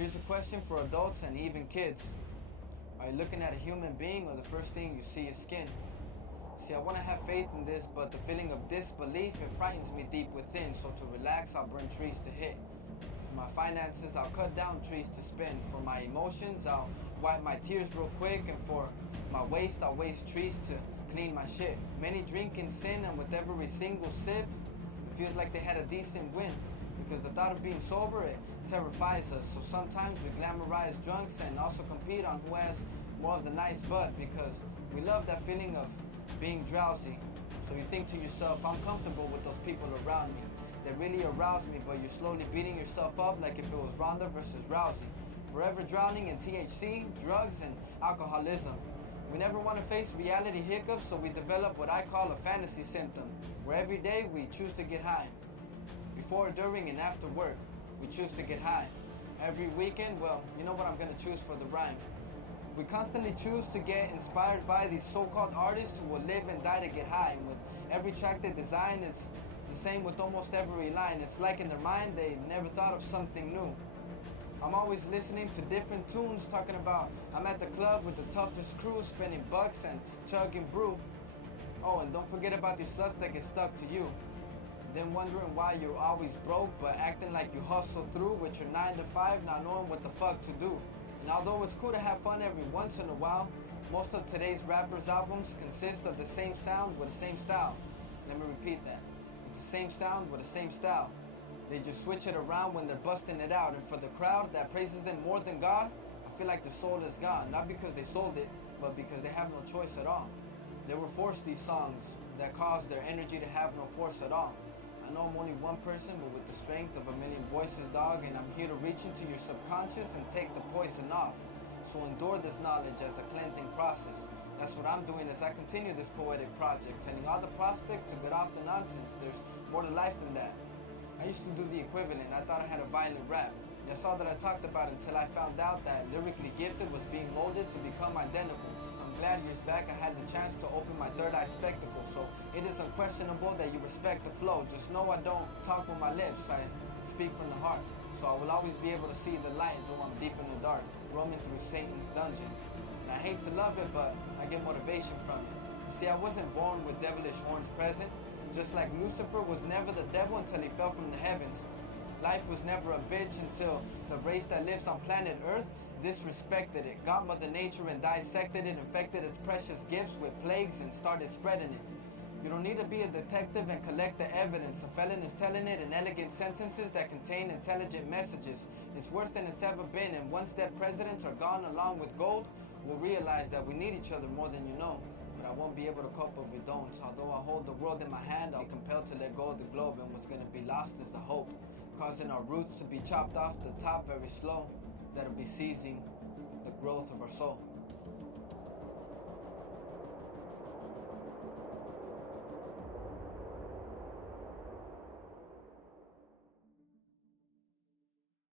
Here's a question for adults and even kids. Are you looking at a human being, or the first thing you see is skin? See, I want to have faith in this, but the feeling of disbelief, it frightens me deep within. So to relax, I'll burn trees to hit. For my finances, I'll cut down trees to spend. For my emotions, I'll wipe my tears real quick. And for my waste, I'll waste trees to clean my shit. Many drink in sin, and with every single sip, it feels like they had a decent win. Because the thought of being sober, it terrifies us. So sometimes we glamorize drunks and also compete on who has more of the nice bud, because we love that feeling of being drowsy. So you think to yourself, I'm comfortable with those people around me. They really arouse me, but you're slowly beating yourself up like if it was Ronda versus Rousey. Forever drowning in THC, drugs, and alcoholism. We never want to face reality hiccups, so we develop what I call a fantasy symptom, where every day we choose to get high. Before, during, and after work, we choose to get high. Every weekend, well, you know what I'm gonna choose for the rhyme. We constantly choose to get inspired by these so-called artists who will live and die to get high. And with every track they design, it's the same with almost every line. It's like in their mind, they never thought of something new. I'm always listening to different tunes, talking about I'm at the club with the toughest crew, spending bucks and chugging brew. Oh, and don't forget about these sluts that get stuck to you. Then wondering why you're always broke, but acting like you hustle through with your 9 to 5, not knowing what the fuck to do. And although it's cool to have fun every once in a while, most of today's rappers' albums consist of the same sound with the same style. Let me repeat that. It's the same sound with the same style. They just switch it around when they're busting it out. And for the crowd that praises them more than God, I feel like the soul is gone. Not because they sold it, but because they have no choice at all. They were forced these songs that caused their energy to have no force at all. I know I'm only one person, but with the strength of a million voices, dog, and I'm here to reach into your subconscious and take the poison off. So endure this knowledge as a cleansing process. That's what I'm doing as I continue this poetic project, telling all the prospects to get off the nonsense. There's more to life than that. I used to do the equivalent. I thought I had a violent rap. That's all that I talked about until I found out that Lyrically Gifted was being molded to become identical. I'm glad years back I had the chance to open my third eye spectacle, so it is unquestionable that you respect the flow. Just know I don't talk with my lips, I speak from the heart. So I will always be able to see the light though I'm deep in the dark, roaming through Satan's dungeon. And I hate to love it, but I get motivation from it. You see, I wasn't born with devilish horns present, just like Lucifer was never the devil until he fell from the heavens. Life was never a bitch until the race that lives on planet Earth disrespected it, got Mother Nature and dissected it, infected its precious gifts with plagues and started spreading it. You don't need to be a detective and collect the evidence. A felon is telling it in elegant sentences that contain intelligent messages. It's worse than it's ever been, and once dead presidents are gone along with gold, we'll realize that we need each other more than you know. But I won't be able to cope if we don't. Although I hold the world in my hand, I'll be compelled to let go of the globe, and what's gonna be lost is the hope, causing our roots to be chopped off the top very slow. That'll be seizing the growth of our soul.